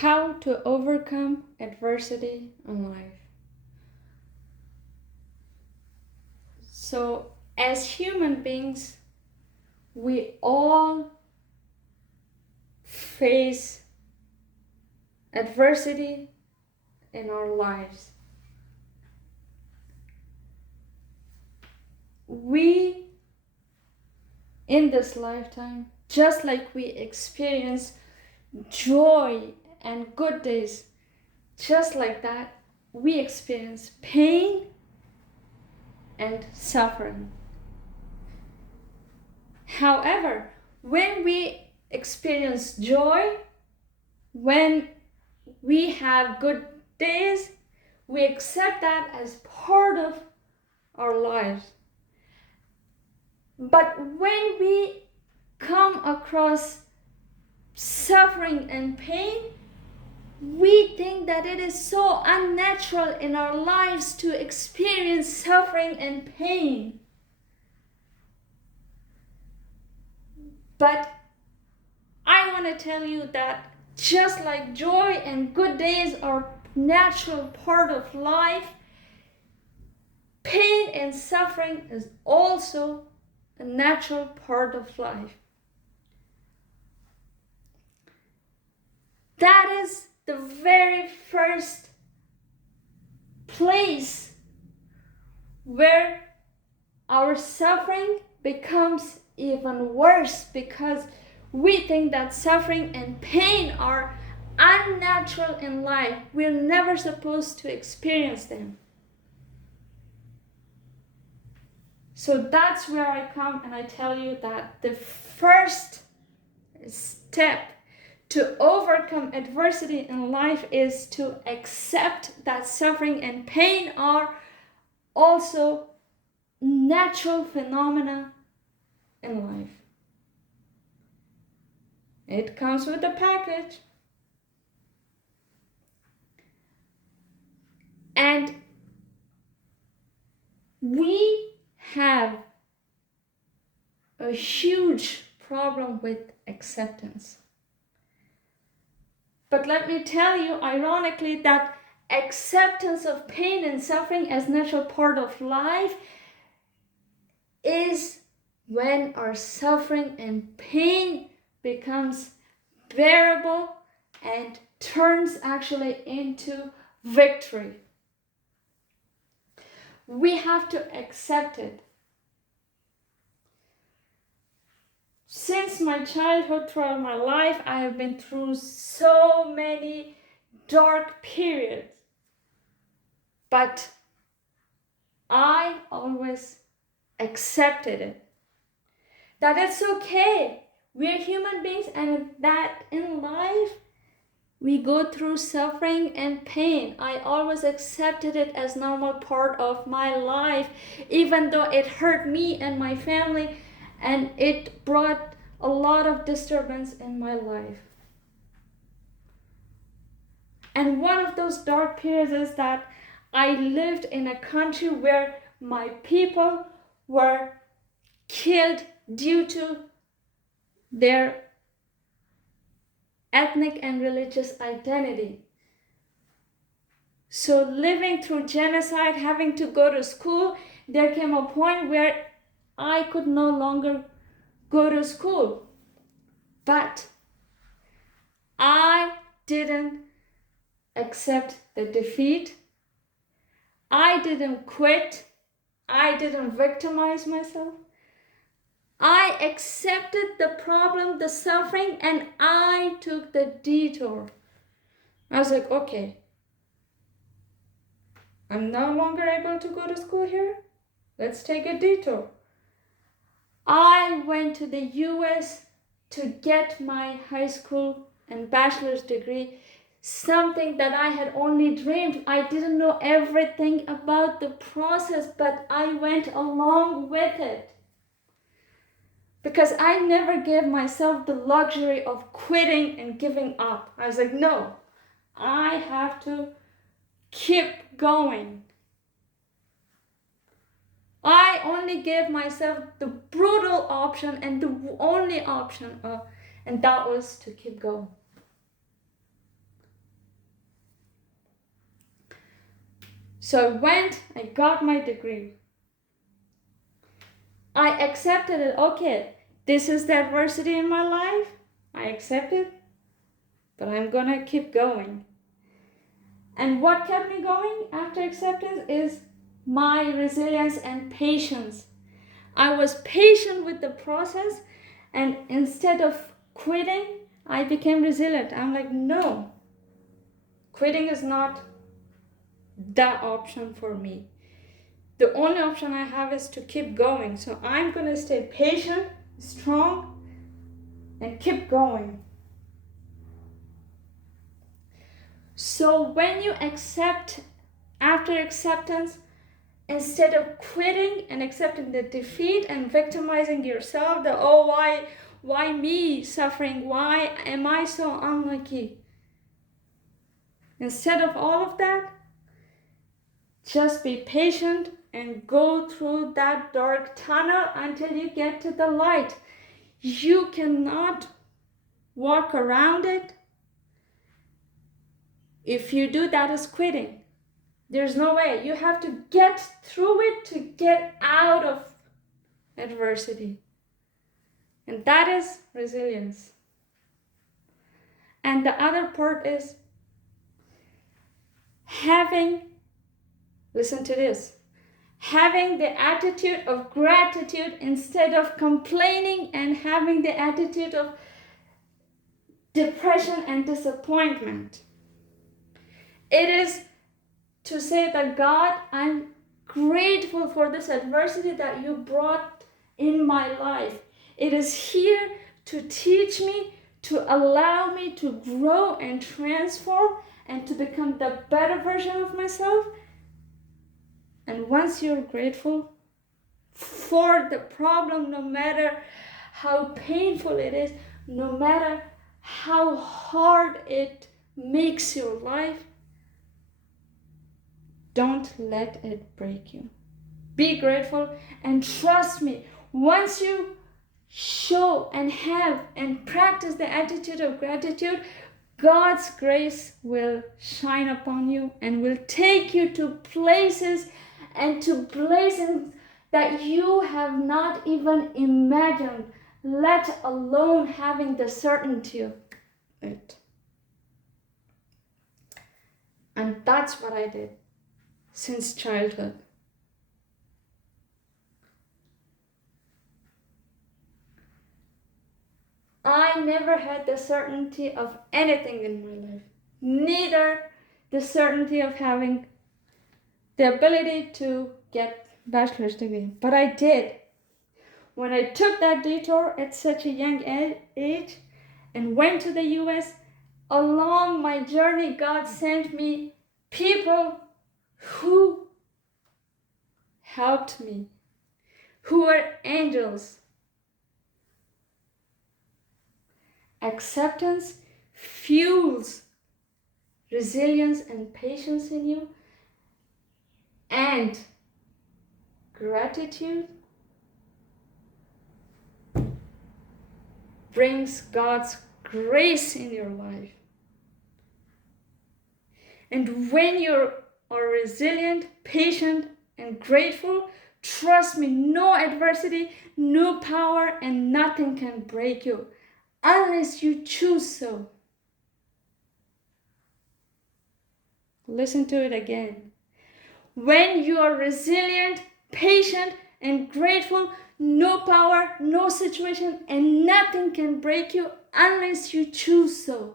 how to overcome adversity in life. So, as human beings, we all face adversity in our lives. We, in this lifetime, just like we experience joy and good days, just like that, we experience pain and suffering. However, when we experience joy, when we have good days, we accept that as part of our lives. But when we come across suffering and pain, we think that it is so unnatural in our lives to experience suffering and pain. But I want to tell you that just like joy and good days are natural part of life, pain and suffering is also a natural part of life. That is the very first place where our suffering becomes even worse, because we think that suffering and pain are unnatural in life. We're never supposed to experience them. So that's where I come and I tell you that the first step to overcome adversity in life is to accept that suffering and pain are also natural phenomena in life. It comes with a package. And we have a huge problem with acceptance. But let me tell you, ironically, that acceptance of pain and suffering as natural part of life is when our suffering and pain becomes bearable and turns actually into victory. We have to accept it. Since my childhood, throughout my life, I have been through so many dark periods. But I always accepted it. That it's okay. We're human beings, and that in life we go through suffering and pain. I always accepted it as normal part of my life, even though it hurt me and my family, and it brought a lot of disturbance in my life. And one of those dark periods is that I lived in a country where my people were killed due to their ethnic and religious identity. So living through genocide, having to go to school, there came a point where I could no longer go to school. But I didn't accept the defeat. I didn't quit. I didn't victimize myself. I accepted the problem, the suffering, and I took the detour. I was like, okay, I'm no longer able to go to school here. Let's take a detour. I went to the US to get my high school and bachelor's degree, something that I had only dreamed. I didn't know everything about the process, but I went along with it. Because I never gave myself the luxury of quitting and giving up. I was like, no, I have to keep going. I only gave myself the brutal option and the only option, and that was to keep going. So I went, I got my degree. I accepted it. Okay, this is the adversity in my life. I accept it, but I'm gonna keep going. And what kept me going after acceptance is my resilience and patience. I was patient with the process, and instead of quitting, I became resilient. I'm like, no, quitting is not the option for me. The only option I have is to keep going. So I'm gonna stay patient, strong, and keep going. So when you accept, after acceptance, instead of quitting and accepting the defeat and victimizing yourself, the why me suffering, why am I so unlucky, instead of all of that, just be patient and go through that dark tunnel until you get to the light. You cannot walk around it. If you do, that is quitting. There's no way. You have to get through it to get out of adversity. And that is resilience. And the other part is listen to this, having the attitude of gratitude instead of complaining and having the attitude of depression and disappointment. It is to say that God, I'm grateful for this adversity that you brought in my life. It is here to teach me, to allow me to grow and transform and to become the better version of myself. And once you're grateful for the problem, no matter how painful it is, no matter how hard it makes your life, don't let it break you. Be grateful and trust me, once you show and have and practice the attitude of gratitude, God's grace will shine upon you and will take you to places and to blessings that you have not even imagined, let alone having the certainty of it. And that's what I did since childhood. I never had the certainty of anything in my life, neither the certainty of having the ability to get bachelor's degree, but I did. When I took that detour at such a young age and went to the US, along my journey, God sent me people who helped me, who were angels. Acceptance fuels resilience and patience in you, and gratitude brings God's grace in your life. And when you are resilient, patient, and grateful, trust me, no adversity, no power, and nothing can break you unless you choose so. Listen to it again. When you are resilient, patient, and grateful, no power, no situation, and nothing can break you unless you choose so.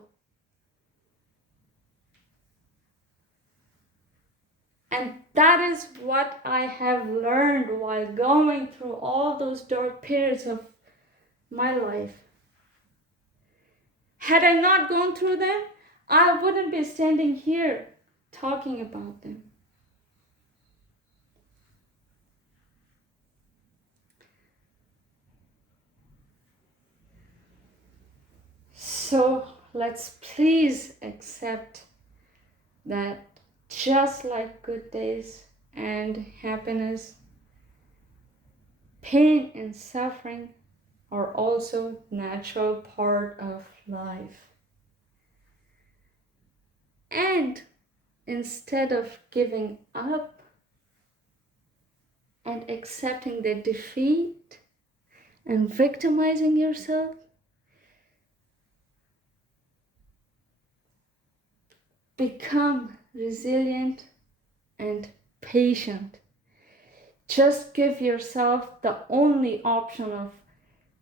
And that is what I have learned while going through all those dark periods of my life. Had I not gone through them, I wouldn't be standing here talking about them. So let's please accept that just like good days and happiness, pain and suffering are also natural part of life. And instead of giving up and accepting the defeat and victimizing yourself, become resilient and patient. Just give yourself the only option of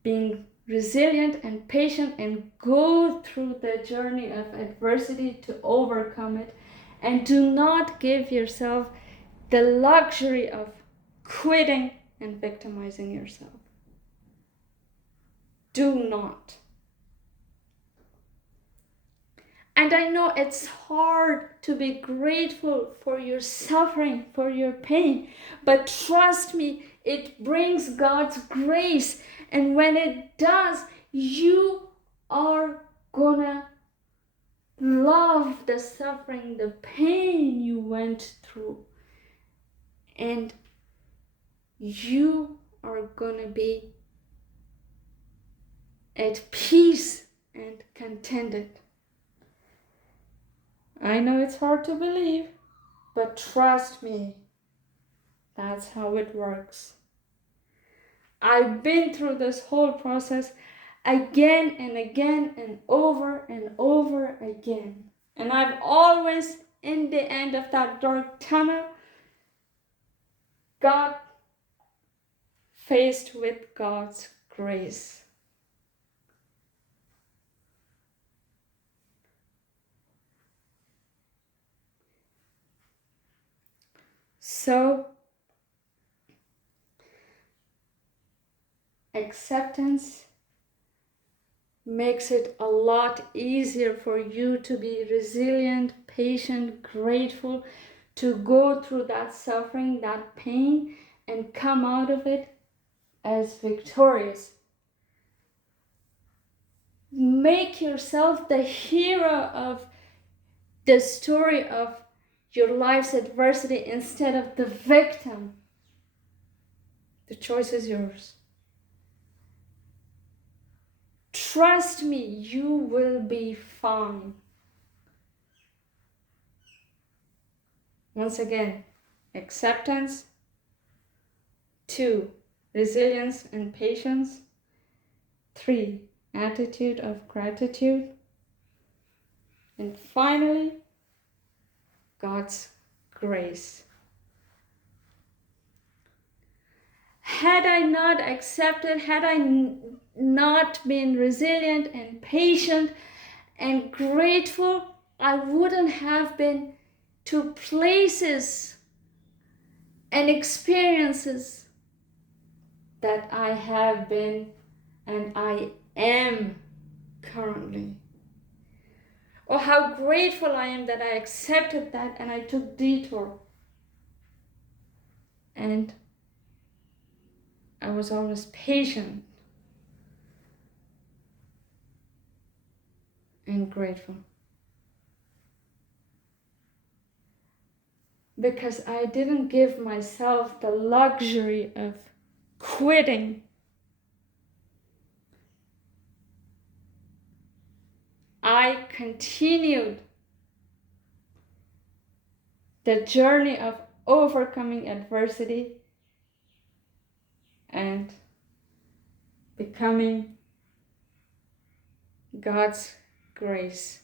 being resilient and patient and go through the journey of adversity to overcome it. And do not give yourself the luxury of quitting and victimizing yourself. Do not. And I know it's hard to be grateful for your suffering, for your pain, but trust me, it brings God's grace. And when it does, you are gonna love the suffering, the pain you went through. And you are gonna be at peace and contented. I know it's hard to believe, but trust me, that's how it works. I've been through this whole process again and again and over again. And I've always, in the end of that dark tunnel, got faced with God's grace. So, acceptance makes it a lot easier for you to be resilient, patient, grateful, to go through that suffering, that pain, and come out of it as victorious. Make yourself the hero of the story of your life's adversity instead of the victim. The choice is yours. Trust me, you will be fine. Once again, acceptance. 2, resilience and patience. 3, attitude of gratitude. And finally, God's grace. Had I not accepted, had I not been resilient and patient and grateful, I wouldn't have been to places and experiences that I have been and I am currently. Or how grateful I am that I accepted that and I took detour. And I was always patient and grateful. Because I didn't give myself the luxury of quitting. I continued the journey of overcoming adversity and becoming God's grace.